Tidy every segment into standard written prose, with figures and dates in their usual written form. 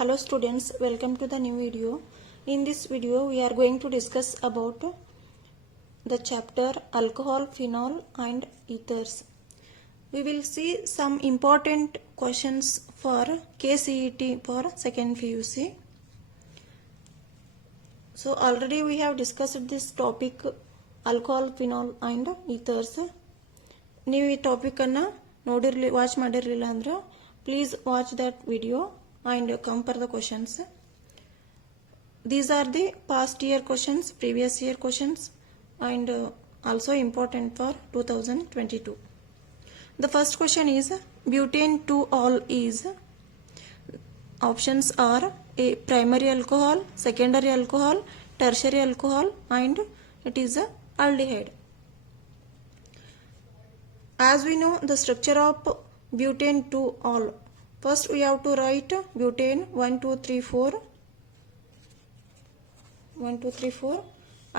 Hello students, welcome to the new video. In this video we are going to discuss about the chapter alcohol, phenol and ethers. We will see some important questions for KCET for second PUC. So already we have discussed this topic alcohol, phenol and ethers. ನೀವು ಈ ಟಾಪಿಕನ್ನು watch ಮಾಡಿರಲಿಲ್ಲ ಅಂದ್ರೆ please watch that video and compare the questions. These are the past year questions, previous year questions and also important for 2022. The first question is butane 2-ol is, options are A primary alcohol, secondary alcohol, tertiary alcohol and it is a aldehyde. As we know the structure of butane 2-ol, first we have to write butane 1 2 3 4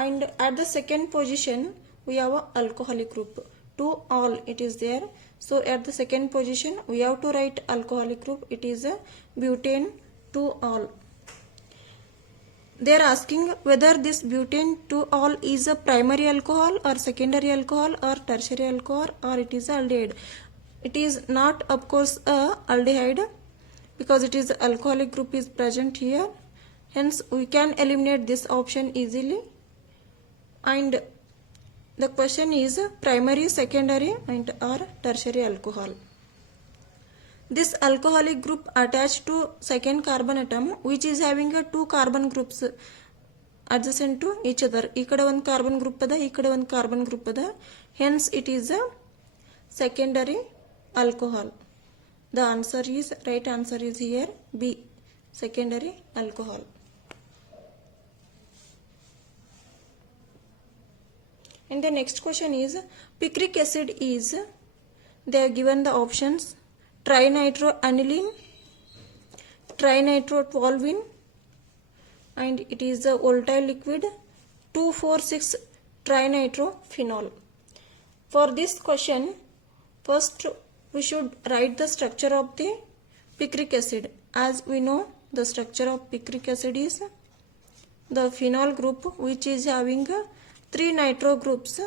and at the second position we have a alcoholic group 2-ol it is there. So at the second position we have to write alcoholic group, it is a butane 2-ol. They are asking whether this butane 2-ol is a primary alcohol or secondary alcohol or tertiary alcohol or it is aldehyde. It is not of course a aldehyde because it is alcoholic group is present here, hence we can eliminate this option easily. And the question is primary, secondary and or tertiary alcohol. This alcoholic group attached to second carbon atom which is having a two carbon groups adjacent to each other. Ikkada one carbon group ada, ikkada one carbon group ada, hence it is a secondary alcohol. The answer is, right answer is here B, secondary alcohol. And the next question is picric acid is, they are given the options trinitro-aniline, trinitro-toluene and it is the volatile liquid 2,4,6 trinitrophenol. For this question first we should write the structure of the picric acid. As we know the structure of picric acid is the phenol group which is having 3 nitro groups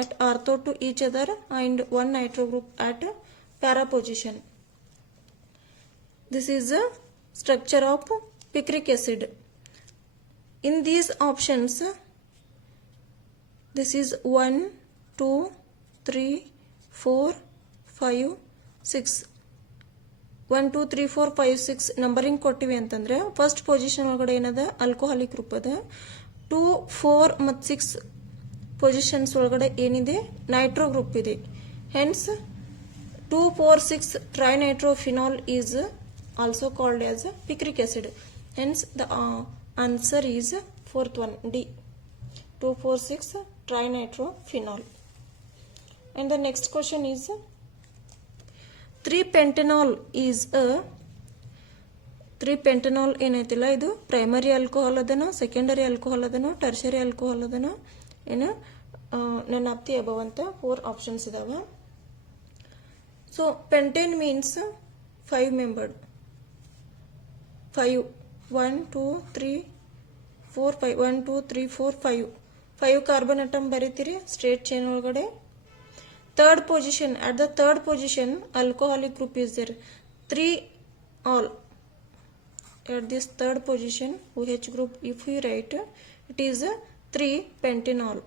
at ortho to each other and 1 nitro group at para position. This is the structure of picric acid. In these options this is 1 2 3 4 5 6 1 2 3 4 5 6 numbering ಕೊಟ್ಟಿವಿ ಅಂತಂದ್ರೆ first position ಒಳಗಡೆ ಏನದ alcoholic group ಅದ, 2 4 ಮತ್ತು 6 positions ಒಳಗಡೆ ಏನಿದೆ Nitro group ಇದೆ, hence 2 4 6 trinitrophenol is also called as picric acid, hence the answer is fourth one D, 2 4 6 trinitrophenol. And the next question is 3-pentanol is a, 3-pentanol ಏನೈತಿಲ್ಲ ಇದು primary alcohol ಅದನೋ, secondary alcohol ಅದನೋ, tertiary alcohol ಅದನೋ ಏನು ನನ್ನ ಅಪ್ತಿ above ಅಂತ 4 options ಇದಾವೆ. So pentane means 5 membered, 5 1 2 3 4 5 1 2 3 4 5 carbon atom ಬರೀತೀರಿ straight chain ಒಳಗಡೆ. Third position, at the third position alcoholic group is there 3-ol. At this third position OH group if we write it is 3-pentanol,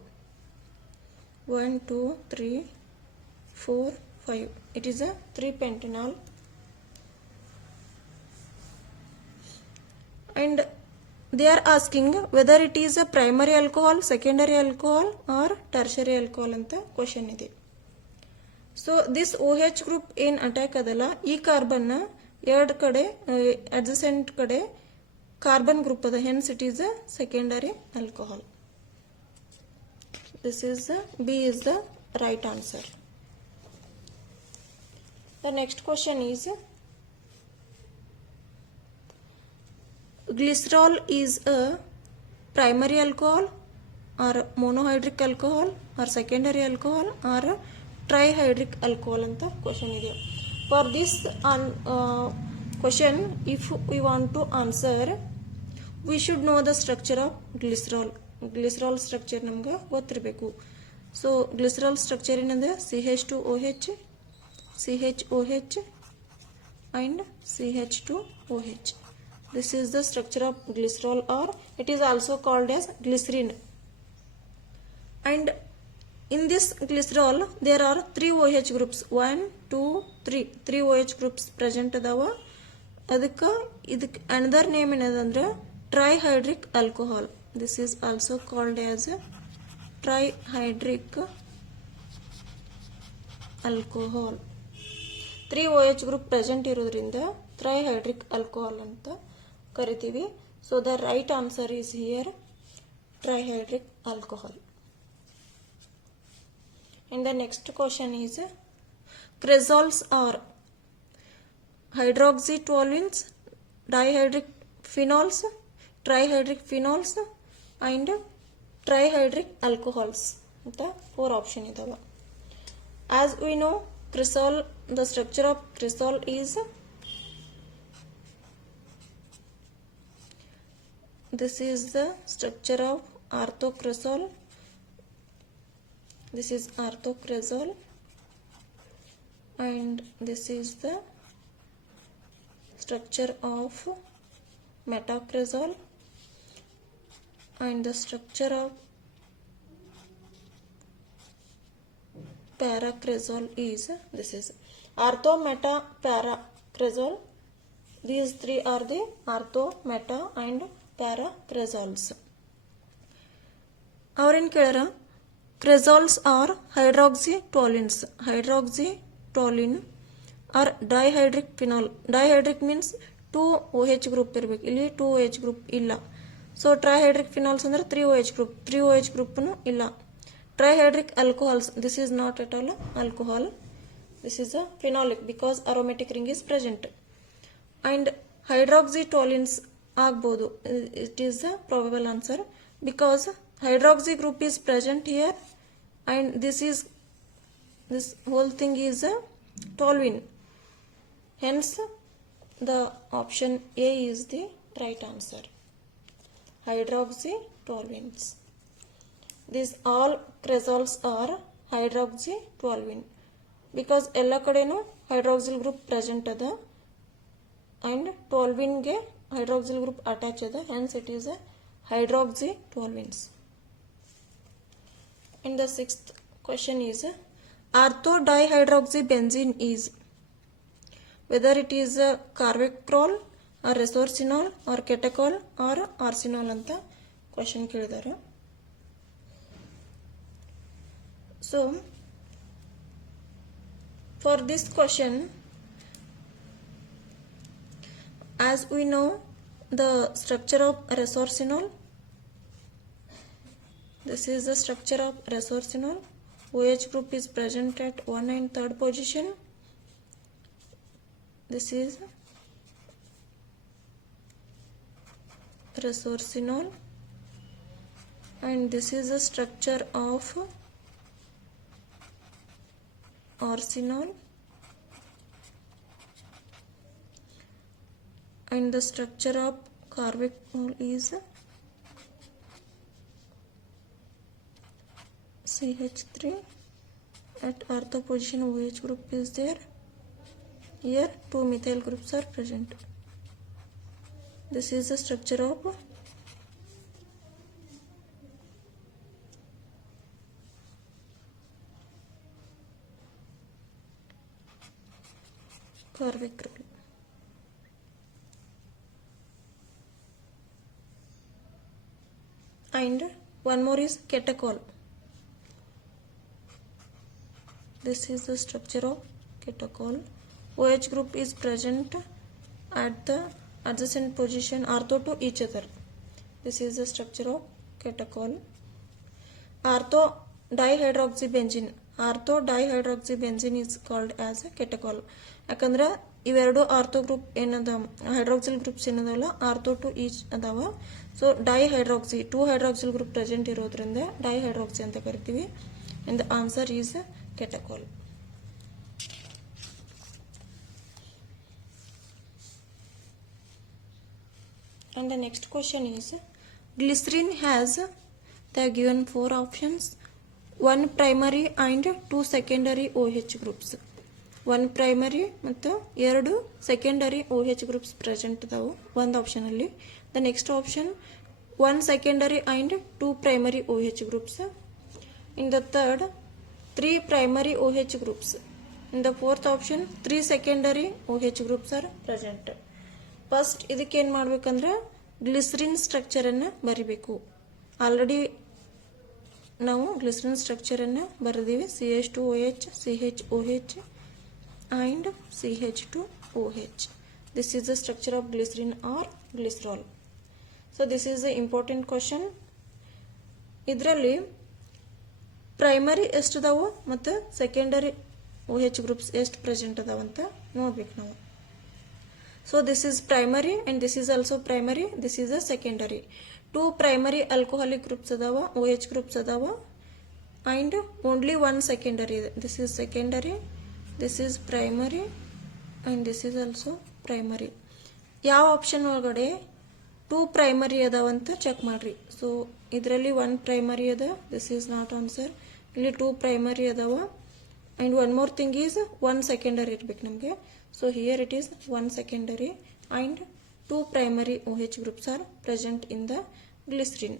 1 2 3 4 5 it is a 3-pentanol. And they are asking whether it is a primary alcohol, secondary alcohol or tertiary alcohol anta question ಇದೆ. So this OH group ಏನು attack ಅದಲ್ಲ ಈ carbon ಎರಡು ಕಡೆ adjacent ಕಡೆ carbon group ಅದ, hence it is a secondary alcohol. This is B is the right answer. The next question is glycerol is a primary alcohol or monohydric alcohol or secondary alcohol or trihydric alcohol ಅಂತ question ಇದೆ. For this question, if we want to answer, we should know the structure of glycerol. Glycerol structure ನಮ್ಗೆ ಗೊತ್ತಿರಬೇಕು. So glycerol structure ಏನಂದ್ರೆ CH2OH, CHOH and CH2OH. This is the structure of glycerol, or it is also called as glycerin. And in this glycerol there are 3 OH groups, 1 2 3 3 OH groups present adava. ಅದಕ್ಕೆ ಇದಕ್ಕೆ another name ಏನದಂದ್ರೆ trihydric alcohol. This is also called as trihydric alcohol. 3 OH group present ಇರೋದ್ರಿಂದ trihydric alcohol ಅಂತ ಕರಿತೀವಿ. So the right answer is here trihydric alcohol. And the next question is, cresols are hydroxytoluenes, dihydric phenols, trihydric phenols and trihydric alcohols. The 4 option idava. As we know, cresol, the structure of cresol is, this is the structure of orthocresol. This is orthocresol and this is the structure of metacresol and the structure of paracresol is, this is ortho, meta, paracresol. These 3 are the ortho, meta and paracresols. Avarin kelera, cresols are hydroxytoluenes. Hydroxytoluene or dihydric phenol. Dihydric means 2 OH group ಇರಬೇಕು. ಇಲ್ಲಿ 2 OH group ಇಲ್ಲ. So trihydric phenols ಅಂದ್ರೆ 3 OH group. 3 OH group ಇಲ್ಲ. Trihydric alcohols, this is not at all alcohol. This is a phenolic because aromatic ring is present. And hydroxytoluenes ಆಗಬಹುದು. It is a probable answer because hydroxy group is present here and this whole thing is a toluene. Hence the option A is the right answer. Hydroxytoluenes. These all cresols are hydroxytoluene because ಎಲ್ಲ ಕಡೆನೂ hydroxyl group present ಅದ and toluene ಗೆ hydroxyl group attached ಅದ. Hence it is a hydroxytoluenes. And the 6th question is, orthodihydroxybenzene is, whether it is a carvacrol or resorcinol or catechol or arsenol ಅಂತ question ಕೇಳಿದಾರೆ. So for this question, as we know the structure of resorcinol, this is the structure of resorcinol. OH group is present at 1 and 3rd position. This is resorcinol and this is the structure of arsenol and the structure of carvacrol is CH3. At ortho position OH group is there. Here 2 methyl groups are present. This is the structure of carvacrol. And one more is catechol. This is the structure of catechol. OH group is present at the adjacent position ortho to each other. This is the structure of catechol. Orthodihydroxybenzene. Orthodihydroxybenzene is called as a catechol. ಯಾಕಂದ್ರೆ ಇವೆರಡು ortho group ಏನದ hydroxyl groups ಏನದಲ್ಲ ortho to each ಅದಾವ. So ಡೈಹೈಡ್ರಾಕ್ಸಿ 2 hydroxyl group present ಇರೋದ್ರಿಂದ ಡೈಹೈಡ್ರಾಕ್ಸಿ ಅಂತ ಕರಿತೀವಿ. And the answer is catechol. And the next question is, glycerin has, they are given 4 options, 1 primary and 2 secondary OH groups. 1 primary ಮತ್ತು 2 secondary OH groups present ಇದಾವು ಒಂದು option ಅಲ್ಲಿ. The next option, 1 secondary and 2 primary OH groups. In the third, 3 primary OH groups. In the fourth option, 3 secondary OH groups are present. First ಇದಕ್ಕೆ ಏನು ಮಾಡಬೇಕಂದ್ರೆ glycerine ಸ್ಟ್ರಕ್ಚರನ್ನು ಬರಿಬೇಕು. Already ನಾವು glycerine ಸ್ಟ್ರಕ್ಚರನ್ನು ಬರೆದೀವಿ. CH2OH, CHOH and CH2OH. This is the structure of glycerin or glycerol. So this is the important question. ಇದರಲ್ಲಿ primary ಎಷ್ಟು ಅದಾವು ಮತ್ತು secondary OH groups ಎಷ್ಟು ಪ್ರೆಸೆಂಟ್ ಅದಾವಂತ ನೋಡ್ಬೇಕು ನಾವು. So this is primary and this is also primary, this is a secondary. 2 primary alcoholic groups adava, OH groups adava, and only 1 secondary. This is secondary, this is primary, and this is also primary. ಯಾವ option ಒಳಗಡೆ 2 primary ಅದಾವಂತ check ಮಾಡ್ರಿ. So ಇದರಲ್ಲಿ 1 primary ಅದ, this is not answer. ಇಲ್ಲಿ 2 primary ಅದಾವ, and one more thing is 1 secondary ಇರ್ಬೇಕು ನಮಗೆ. So here it is 1 secondary and 2 primary OH groups are present in the glycerin.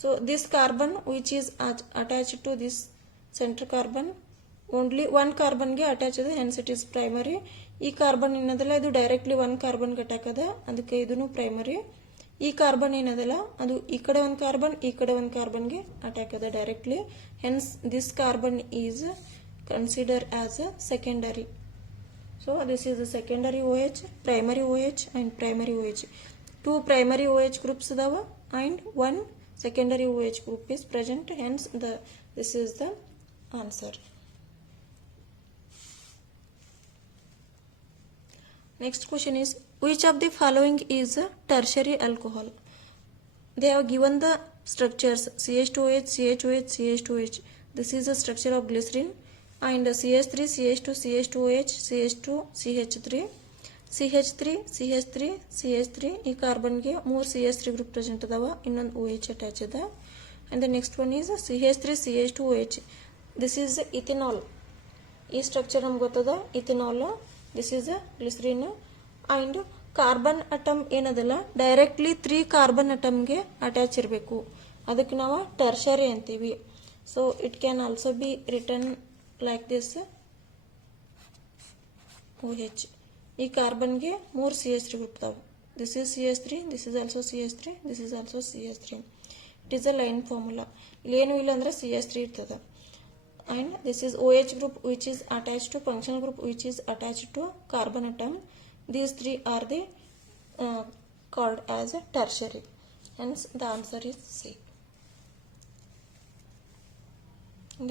So this carbon which is attached to this center carbon, only 1 carbon ge attached ಇದೆ, hence it is primary. ಈ carbon ಏನದಲ್ಲ ಇದು directly 1 carbon ಗೆ attack ಅದ, ಅದಕ್ಕೆ ಇದನ್ನು primary. ಈ carbon ಏನದಲ್ಲ ಅದು ಈ ಕಡೆ 1 ಕಾರ್ಬನ್ ಈ ಕಡೆ 1 ಕಾರ್ಬನ್ ಗೆ ಅಟ್ಯಾಕ್ ಅದ directly, hence this carbon is considered as a secondary. So this is the secondary OH, primary OH and primary OH. 2 primary OH groups adava and 1 secondary OH group is present, hence this is the answer. Next question is, which of the following is a tertiary alcohol? They have given the structures CH2OH, CHOH, CH2OH. This is the structure of glycerin. And CH3, CH2, CH2OH, CH2, CH3, CH3, CH3, CH3. ಈ ಕಾರ್ಬನ್ಗೆ 3 CH3 group present ಅದಾವ, ಇನ್ನೊಂದು OH attach ಅದ. And the next one is CH3, CH2OH. This is ethanol. ಈ structure ನಮ್ಗೆ ಗೊತ್ತದ, ethanol. This is glycerin. And carbon atom ಏನದಲ್ಲ directly 3 carbon ಅಟಮ್ಗೆ attach ಇರಬೇಕು, ಅದಕ್ಕೆ ನಾವು ಟರ್ಷರಿ ಅಂತೀವಿ. So it can also be return like this OH. ಈ ಕಾರ್ಬನ್ಗೆ 3 CH3 group ಅದಾವ. This is CH3, this is also CH3, this is also CH3. It is a line formula. ಇಲ್ಲಿ ಏನು ಇಲ್ಲ ಅಂದ್ರೆ CH3 ಇರ್ತದ. And this is OH group which is attached to functional group which is attached to carbon atom. These 3 are the called as a tertiary. Hence the answer is C.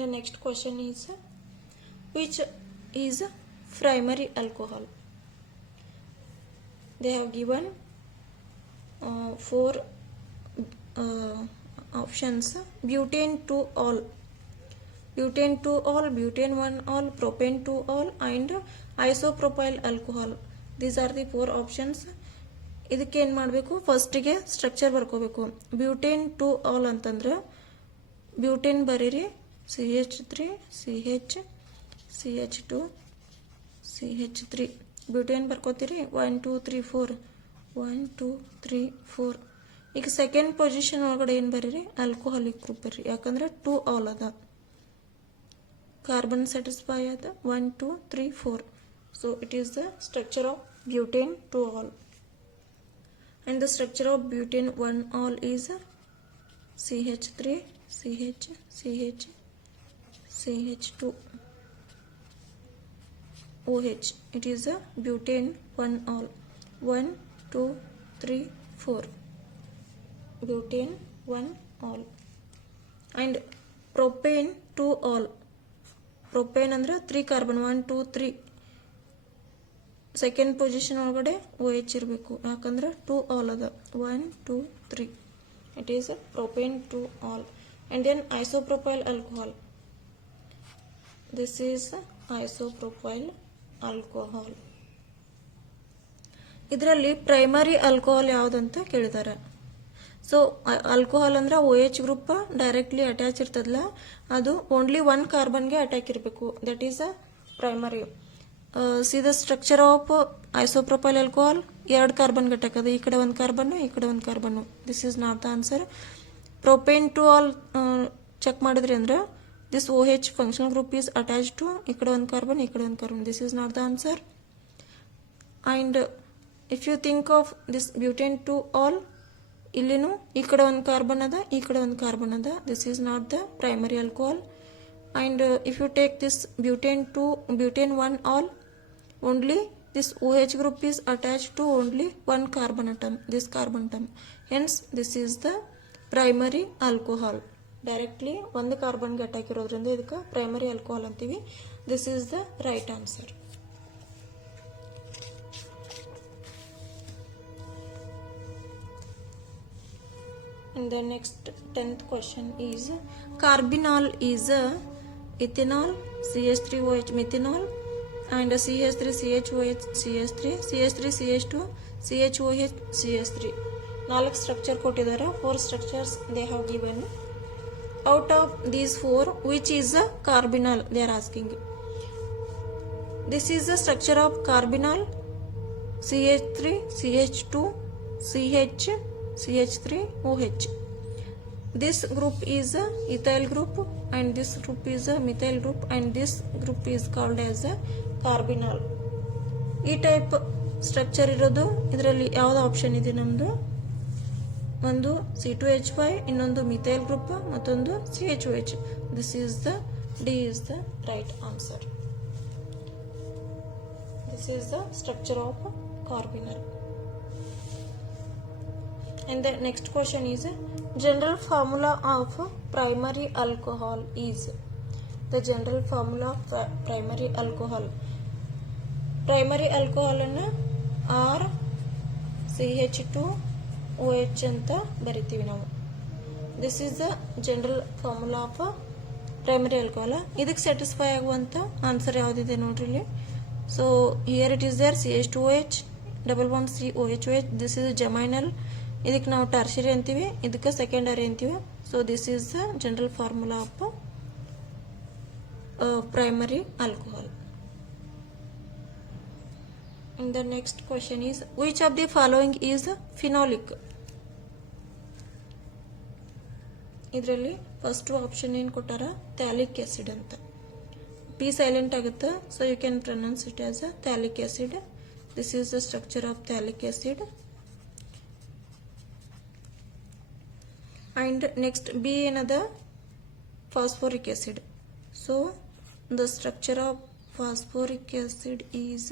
The next question is, which is primary alcohol? They have given 4 options: butane 2-all, butane 2-all, butane 1-all, propane 2-all, and isopropyl alcohol. These are the 4 options. ಇದಕ್ಕೆ ಏನು ಮಾಡಬೇಕು, ಫಸ್ಟಿಗೆ structure ಬರ್ಕೋಬೇಕು. Butane 2-all ಅಂತಂದ್ರೆ butane ಬರೀರಿ CH3, CH, CH2, CH3. Butane ಬರ್ಕೋತೀರಿ 1 2 3 4, 1 2 3 4. ಈಗ second position ಒಳಗಡೆ ಏನು ಬರೀರಿ, ಆಲ್ಕೋಹಾಲಿಕ್ ಗ್ರೂಪ್ ಬರ್ರಿ, ಯಾಕಂದ್ರೆ 2-all ಅದ, ಕಾರ್ಬನ್ ಸ್ಯಾಟಿಸ್ಫೈ ಅದ 1 2 3 4. So it is the structure of butane 2-all. And the structure of butane 1-all is CH3, CH, CH, CH2, OH. It is a butane 1-all. 1 2 3 4. Butane 1-all. And propane 2-all. Propane ಅಂದ್ರೆ 3 carbon 1 2 3. Second position ಒಳಗಡೆ OH ಇರಬೇಕು, ಯಾಕಂದ್ರೆ 2-all ಅದ 1 2 3. It is propane 2-all. And then isopropyl alcohol. This is isopropyl alcohol. ಇದರಲ್ಲಿ primary alcohol ಯಾವುದಂತ ಕೇಳಿದ್ದಾರೆ. So alcohol ಅಂದ್ರೆ O H group directly attach ಇರ್ತದಲ್ಲ, ಅದು ಓನ್ಲಿ ಒನ್ ಕಾರ್ಬನ್ಗೆ ಅಟ್ಯಾಕ್ ಇರಬೇಕು, that is a primary. See the structure of isopropyl alcohol, ಎರಡು ಕಾರ್ಬನ್ಗೆ ಅಟ್ಯಾಕ್ ಅದು, ಈ ಕಡೆ ಒಂದು ಕಾರ್ಬನ್ ಈ ಕಡೆ ಒಂದು carbon. This is not the answer. Propane two ol check ಮಾಡಿದ್ರಿ ಅಂದ್ರೆ this O H functional group is attach to ಈ ಕಡೆ ಒಂದು ಕಾರ್ಬನ್ ಈ ಕಡೆ ಒಂದು carbon. This is not the answer. And if you think of this butane two ol, ಇಲ್ಲಿನೂ ಈ ಕಡೆ ಒಂದು ಕಾರ್ಬನ್ ಅದ ಈ ಕಡೆ ಒಂದು ಕಾರ್ಬನ್ ಅದ. This is not the primary alcohol. And if you take this butane two butane one ol, only this OH group is attached to only one carbon atom, this carbon atom. Hence this is the primary alcohol. Directly ಒಂದು ಕಾರ್ಬನ್ಗೆ attack ಇರೋದ್ರಿಂದ ಇದಕ್ಕೆ primary alcohol ಅಂತೀವಿ. This is the right answer. And the next 10th question is carbinol is a ethanol, CH3OH methanol, and CH3CHOH CH3 CH3CH2 CHOH CH3. 4 structure ಕೊಟ್ಟಿದ್ದಾರೆ, 4 structures they have given. Out of these 4, which is a carbinol they are asking. This is the structure of carbinol: CH3 CH2 CH CH3 OH. This group is a ethyl group and this group is a methyl group and this group is called as a carbinol. ಈ type structure ಇರೋದು ಇದರಲ್ಲಿ ಯಾವ್ದು option ಇದೆ ನಮ್ದು? ಒಂದು C2H5, ಇನ್ನೊಂದು methyl group, ಮತ್ತೊಂದು CHOH. This is the D is the right answer. This is the structure of carbinol. And the next question is general formula of primary alcohol is. The general formula of primary alcohol. Primary alcohol ಅನ್ನು R CH2OH ಅಂತ ಬರಿತೀವಿ ನಾವು. This is the general formula of primary alcohol. ಇದಕ್ಕೆ satisfy ಆಗುವಂತ answer ಯಾವುದಿದೆ ನೋಡ್ರಿ ಇಲ್ಲಿ. So here it is there CH2OH double bond COHOH. This is geminal. ಇದಕ್ಕೆ ನಾವು ಟರ್ಷರಿ ಅಂತೀವಿ, ಇದಕ್ಕೆ ಸೆಕೆಂಡರಿ ಅಂತೀವಿ. So this is the general formula of primary alcohol. And the next question is which of the following is phenolic? ಇದರಲ್ಲಿ first option ಏನು ಕೊಟ್ಟಾರ? Phthalic acid ಅಂತ. P silent ಆಗುತ್ತೆ, so you can pronounce it as a phthalic acid. This is the structure of phthalic acid. And next B another phosphoric acid. So the structure of phosphoric acid is,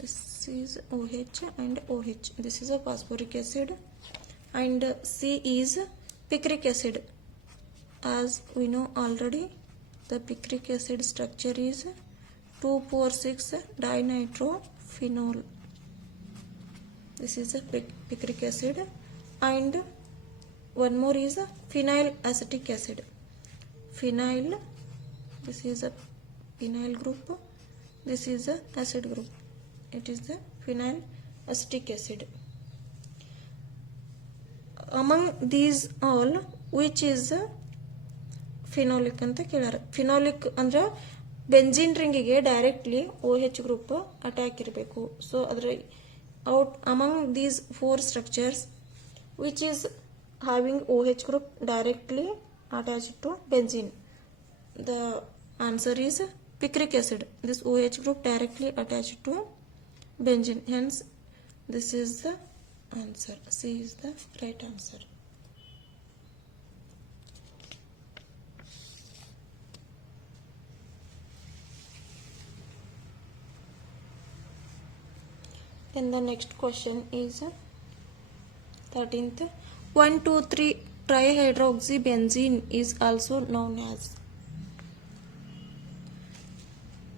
this is OH and OH. This is a phosphoric acid. And C is picric acid. As we know already, the picric acid structure is 2,4,6 dinitrophenol. This is a picric acid. And one more is a phenyl acetic acid. Phenyl, this is a phenyl group, this is a acid group. It is the phenyl acetic acid. Among these all, which is phenolic ಅಂತ ಕೇಳಾರ. Phenolic ಅಂದ್ರೆ benzene ರಿಂಗಿಗೆ directly OH group attack ಇರಬೇಕು. So ಅದರ out among these 4 structures, which is having OH group directly attached to benzene? The answer is picric acid. This OH group directly attached to benzene. Hence, this is the answer. C is the right answer. Then the next question is 13th. 1,2,3 trihydroxybenzene is also known as.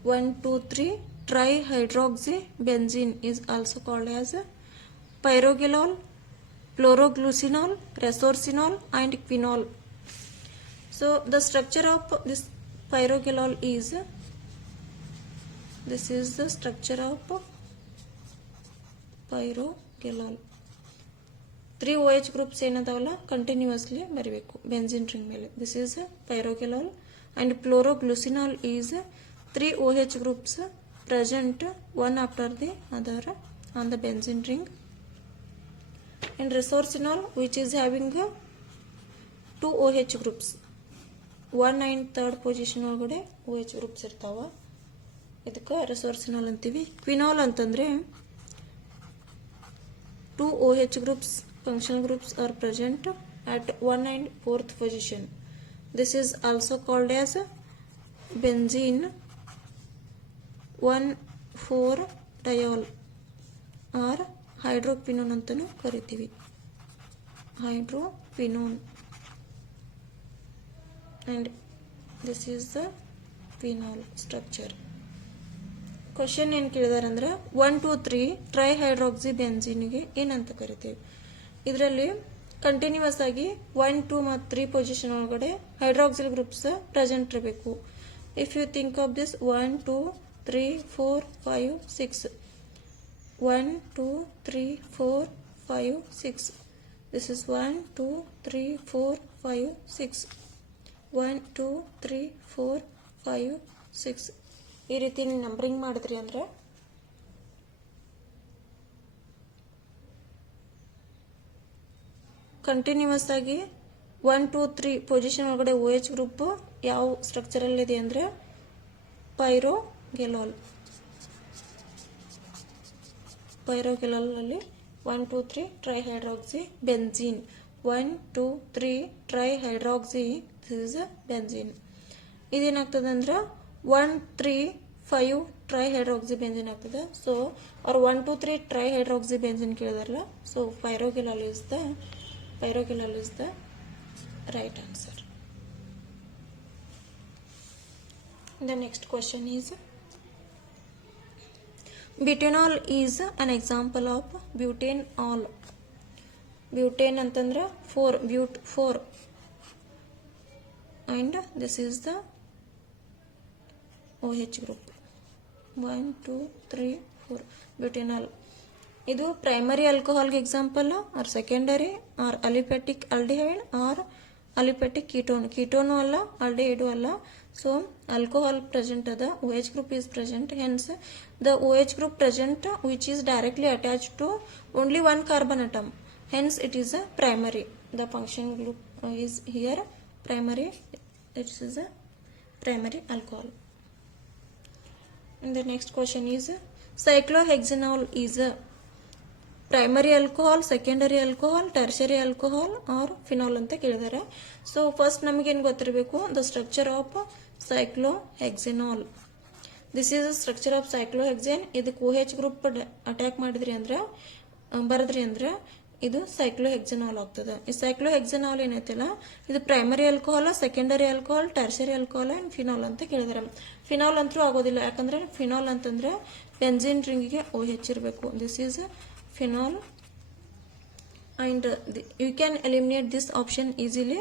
1,2,3 trihydroxybenzene is also called as pyrogalol, chloroglucinol, resorcinol and quinol. So the structure of this pyrogalol is, this is the structure of pyrogallol. 3 OH groups ಏನದಾವಲ್ಲ continuously ಬರಬೇಕು benzene ring ಮೇಲೆ. This is pyrogallol. And phloroglucinol is 3 OH groups present one after the other on the benzene ring. And resorcinol, which is having 2 OH groups, 1 and 3rd position ಒಳಗಡೆ OH groups ಇರ್ತಾವ, ಇದಕ್ಕೆ resorcinol ಅಂತೀವಿ. ಕ್ವಿನಾಲ್ ಅಂತಂದ್ರೆ 2 OH groups functional groups are present at 1 and 4th position. This is also called as benzene 1,4-diol or hydroquinone ಅಂತಾನೂ ಕರಿತೀವಿ. hydroquinone. And this is the quinol structure. Question ಏನು ಕೇಳಿದಾರೆ ಅಂದ್ರೆ 1, 2, 3 ಟ್ರೈಹೈಡ್ರಾಕ್ಸಿ ಬೆಂಜಿನ್ಗೆ ಏನಂತ ಕರಿತೀವಿ. ಇದರಲ್ಲಿ ಕಂಟಿನ್ಯೂಸ್ ಆಗಿ 1, 2 ಮತ್ತು 3 ಪೊಸಿಷನ್ ಒಳಗಡೆ ಹೈಡ್ರಾಕ್ಸಿಲ್ ಗ್ರೂಪ್ಸ್ ಪ್ರೆಸೆಂಟ್ ಇರಬೇಕು. If you think of this 1, 2, 3, 4, 5, 6. 1, 2, 3, 4, 5, 6. This is 1, 2, 3, 4, 5, 6. 1, 2, 3, 4, 5, 6. ಈ ರೀತಿ ನಂಬರಿಂಗ್ ಮಾಡಿದ್ರಿ ಅಂದ್ರೆ ಕಂಟಿನ್ಯೂಸ್ ಆಗಿ 1, 2, 3 ಪೊಸಿಷನ್ ಒಳಗಡೆ OH ಗ್ರೂಪ್ ಯಾವ ಸ್ಟ್ರಕ್ಚರಲ್ಲಿ ಇದೆ ಅಂದ್ರೆ ಪೈರೋಗೆಲಾಲ್. ಪೈರೋಗೆಲಾಲ್ ಅಲ್ಲಿ 1, 2, 3 ಟ್ರೈಹೈಡ್ರಾಕ್ಸಿ ಬೆಂಜೀನ್. 1, 2, 3 trihydroxy benzene. ಇದೇನಾಗ್ತದೆ ಅಂದ್ರೆ 1, 3, 5 ಟ್ರೈಹೈಡ್ರಾಕ್ಸಿ ಬೆಂಜೀನ್ ಆಗ್ತದೆ. ಸೊ ಅವ್ರು 1, 2, 3 ಟ್ರೈಹೈಡ್ರಾಕ್ಸಿ ಬೆಂಜೀನ್ ಕೇಳಿದಾರಲ್ಲ, so pyrogallol is the right answer. The next question is butanol is an example of butanol. Butane ಅಂತಂದ್ರೆ 4 and this is the OH group. 1, 2, 3, 4 butanol. ಇದು primary ಆಲ್ಕೋಹಾಲ್ಗೆ example or secondary or aliphatic aldehyde or aliphatic ketone ಅಲ್ಲ, aldehyde ಅಲ್ಲ. So alcohol present ಅದ, OH group is present, hence the OH group present which is directly attached to only one carbon atom, hence it is a primary. The function group is here primary, it is a primary alcohol. And the next question is cyclohexanol is a primary alcohol, secondary alcohol, tertiary alcohol or phenol ಅಂತ ಕೇಳಿದಾರೆ. So first ನಮಗೇನು ಗೊತ್ತಿರಬೇಕು, the structure of cyclohexanol. This is the structure of cyclohexane. ಇದಕ್ಕೆ OH group attack ಮಾಡಿದ್ರಿ ಅಂದ್ರೆ ಬರದ್ರಿ ಅಂದ್ರೆ ಇದು ಸೈಕ್ಲೋಹೆಕ್ಸೆನಾಲ್ ಆಗ್ತದೆ. ಈ ಸೈಕ್ಲೋಹೆಕ್ಸೆನಾಲ್ ಏನೈತಲ್ಲ ಇದು primary alcohol, secondary alcohol, tertiary alcohol and phenol ಅಂತ ಕೇಳಿದಾರೆ. ಫಿನಾಲ್ ಅಂತೂ ಆಗೋದಿಲ್ಲ, ಯಾಕಂದ್ರೆ ಫಿನಾಲ್ ಅಂತಂದ್ರೆ ಬೆಂಜಿನ್ ರಿಂಗಿಗೆ OH ಇರಬೇಕು. This is phenol and you can eliminate this option easily.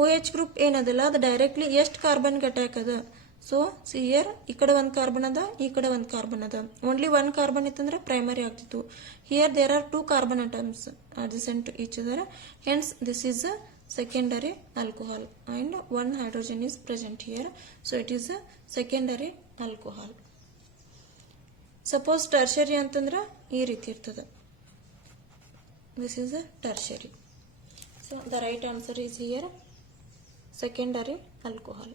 OH group ಏನದಲ್ಲ ಅದು ಡೈರೆಕ್ಟ್ಲಿ ಎಷ್ಟು ಕಾರ್ಬನ್ಗೆ ಅಟ್ಯಾಕ್ ಅದ. ಸೊ ಹಿಯರ್ ಈ ಕಡೆ ಒಂದು ಕಾರ್ಬನ್ ಅದ, ಈ ಕಡೆ ಒಂದು ಕಾರ್ಬನ್ ಅದ. ಓನ್ಲಿ 1 ಕಾರ್ಬನ್ ಇತ್ತಂದ್ರೆ ಪ್ರೈಮರಿ ಆಗ್ತಿತ್ತು. Here there are 2 carbon atoms adjacent to each other, hence this is a secondary alcohol and 1 hydrogen is present here, so it is a secondary alcohol. Suppose tertiary ಅಂತಂದ್ರೆ ಈ ರೀತಿ ಇರ್ತದೆ. This is a tertiary. So the right answer is here secondary alcohol.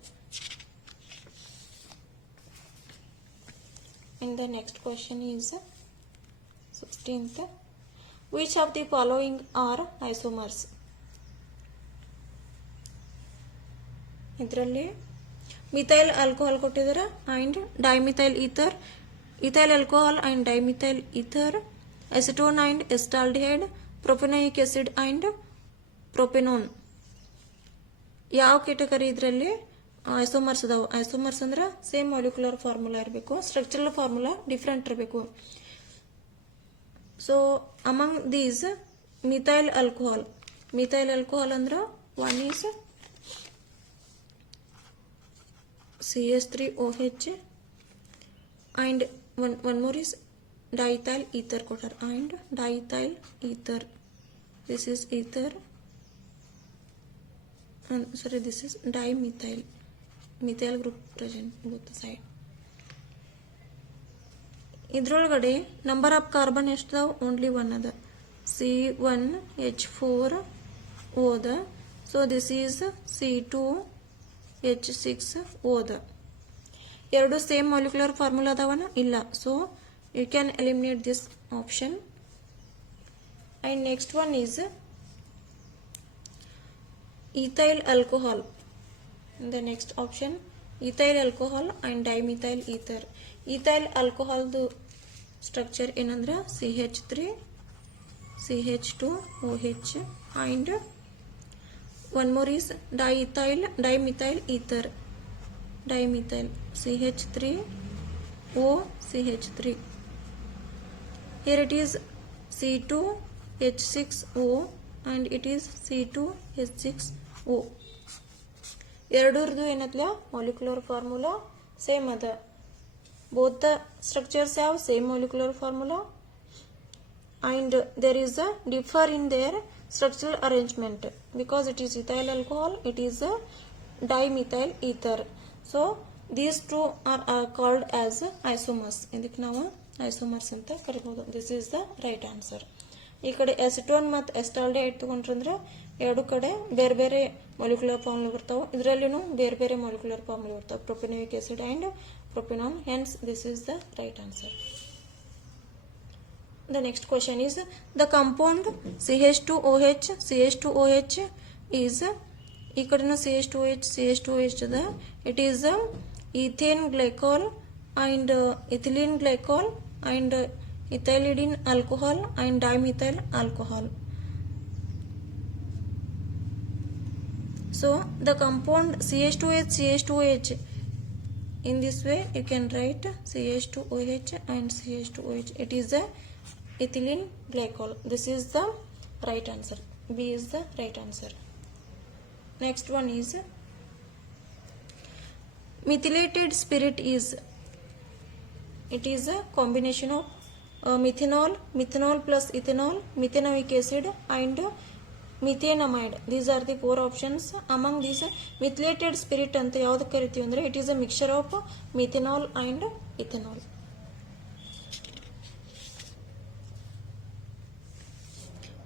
And the next question is 16th. Which of the following are isomers? ಇದರಲ್ಲಿ methyl alcohol ಕೊಟ್ಟಿದ್ದಾರೆ and dimethyl ether, ethyl alcohol and dimethyl ether, acetone and acetaldehyde, propanoic acid and propanone. ಯಾವ category ಇದರಲ್ಲಿ isomers ಅದಾವ? Isomers ಅಂದ್ರೆ same molecular formula ಇರಬೇಕು, structural formula different ಇರಬೇಕು. So among these methyl alcohol ಅಂದ್ರೆ one is CH3OH and one more is diethyl ether ಕೊಟ್ಟಾರ and diethyl ether. This is ether and sorry this is dimethyl. Methyl group present both the side. ಇದ್ರೊಳಗಡೆ number of carbon ಎಷ್ಟದಾವ? Only one ಅದ, C1H4 ಓದ. So this is C2H6 ಓದ. ಎರಡು same molecular formula ಅದಾವನ? ಇಲ್ಲ. So you can eliminate this option. And next one is ethyl alcohol. The next option ethyl alcohol and dimethyl ether. Ethyl alcohol ದು structure ಏನಂದ್ರೆ CH3 CH2OH and one more is dimethyl ether. Dimethyl CH3O CH3. Here it is C2H6O and it is C2H6O. ಎರಡರದು ಏನತ್ಲ molecular formula same ಅದ. both the structures have same molecular formula and there is a differ in their structural arrangement because it is ethyl alcohol, it is a dimethyl ether. So these two are called as isomers. ಇದಕ್ಕೆ ನಾವು isomers ಅಂತ ಕರೀಬಹುದು. This is the right answer. ಈ ಕಡೆ ಎಸಿಟೋನ್ ಮತ್ತು ಎಸ್ಟಾಲ್ಡಿಹೈಡ್ ತಗೊಂಡ್ರಂದ್ರೆ ಎರಡು ಕಡೆ ಬೇರೆ ಬೇರೆ ಮಾಲಿಕ್ಯುಲರ್ ಫಾರ್ಮುಲಾ ಬರ್ತಾವೆ. ಇದರಲ್ಲಿನೂ ಬೇರೆ ಬೇರೆ ಮಾಲಿಕ್ಯುಲರ್ ಫಾರ್ಮುಲಾ ಬರ್ತಾವೆ, propenoic acid and propanol. Hence this is the right answer. The next question is the compound CH2OH is ಈ ಕಡೆನೂ CH2OH ಅದ. it is ethane glycol and ethylene glycol and ethylene alcohol and dimethyl alcohol. So the compound CH2OH in this way you can write CH2OH and CH2OH. It is a ethylene glycol. This is the right answer. B is the right answer. Next one is methylated spirit is, it is a combination of methanol plus ethanol, methanoic acid and methanamide. These are the four options. Among these methylated spirit ಅಂತ ಯಾವುದು ಕರಿತೀವಿ ಅಂದ್ರೆ it is a mixture of methanol and ethanol.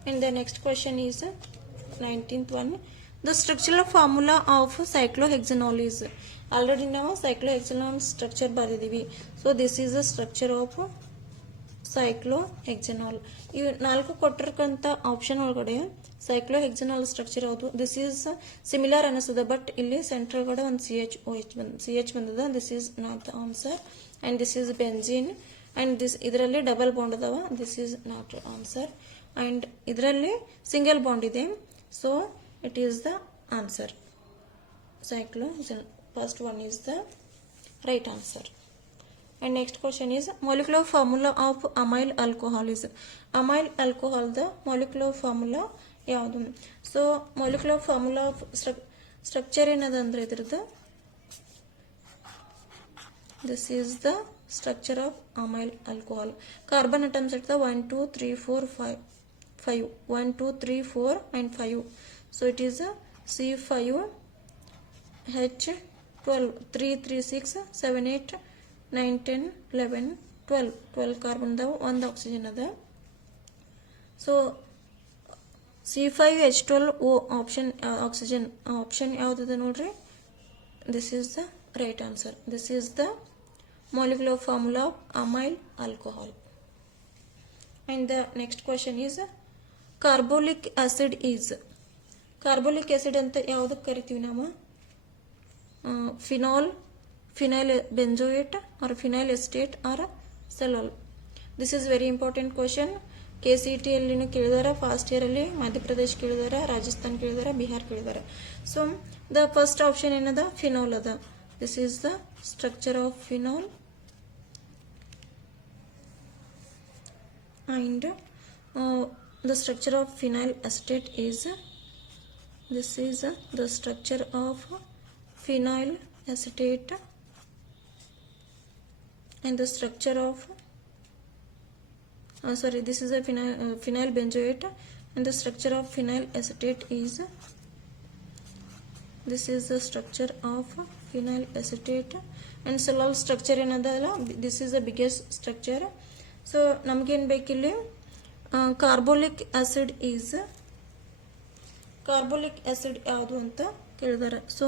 And the next question is 19th one. The structural formula of cyclohexanol is, already ನಾವು cyclohexanol structure ಬರೆದಿದ್ದೀವಿ. So this is the structure of cyclohexanol. ಇವು ನಾಲ್ಕು ಕೊಟ್ಟಿರಕಂತ option ಒಳಗಡೆ ಸೈಕ್ಲೋಹೆಕ್ಸನಾಲ್ structure ಯಾವುದು? This is similar ಅನಿಸ್ತದ, but ಇಲ್ಲಿ centre ಒಳಗಡೆ ಒಂದು CH ಬಂದದ. This is not the answer. And this is benzene and this ಇದರಲ್ಲಿ ಡಬಲ್ ಬಾಂಡ್ ಅದಾವ. This is not answer. And ಇದರಲ್ಲಿ ಸಿಂಗಲ್ ಬಾಂಡ್ ಇದೆ. So it is the answer. cyclohexanol first one is the right answer. And next question is molecular formula of amyl alcohol is, amyl alcohol the molecular formula ಯಾವುದು? So molecular formula of structure ಏನದ ಅಂದ್ರೆ ಇದ್ರದ್ದು this is the structure of amyl alcohol. Carbon atoms ಇರ್ತವೆ 1 2 3 4 5 1 2 3 4 and 5. So it is a C5H12 3 3 6 7 8 9 10 11 12 carbon ಅದಾವ, ಒಂದು oxygen ಅದ. So C5H12O option oxygen option ಯಾವುದಿದೆ ನೋಡ್ರಿ. This is the right answer. This is the molecular formula of amyl alcohol. And the next question is carbolic acid is, carbolic acid ಅಂತ ಯಾವುದಕ್ಕೆ ಕರಿತೀವಿ ನಾವು? phenyl benzoate or phenyl acetate or celol. This is very important question. KCET ಅಲ್ಲಿನೂ ಕೇಳಿದಾರೆ, past year ಅಲ್ಲಿ ಮಧ್ಯಪ್ರದೇಶ್ ಕೇಳಿದಾರೆ, ರಾಜಸ್ಥಾನ್ ಕೇಳಿದಾರೆ, ಬಿಹಾರ್ ಕೇಳಿದಾರೆ. So the first option ಏನದ? ಫಿನಾಲ್ ಅದ. This is the structure of phenol. And the structure of phenyl acetate is, this is the structure of phenyl acetate and the structure of sorry, this is a phenyl benzoate, and the structure of phenyl acetate is, this is the structure of phenyl acetate, and cellulose structure ಏನದಲ್ಲ, this is the biggest structure. So ನಮಗೇನು ಬೇಕಿಲ್ಲಿ, carbolic acid ಯಾವುದು ಅಂತ ಕೇಳಿದಾರೆ. So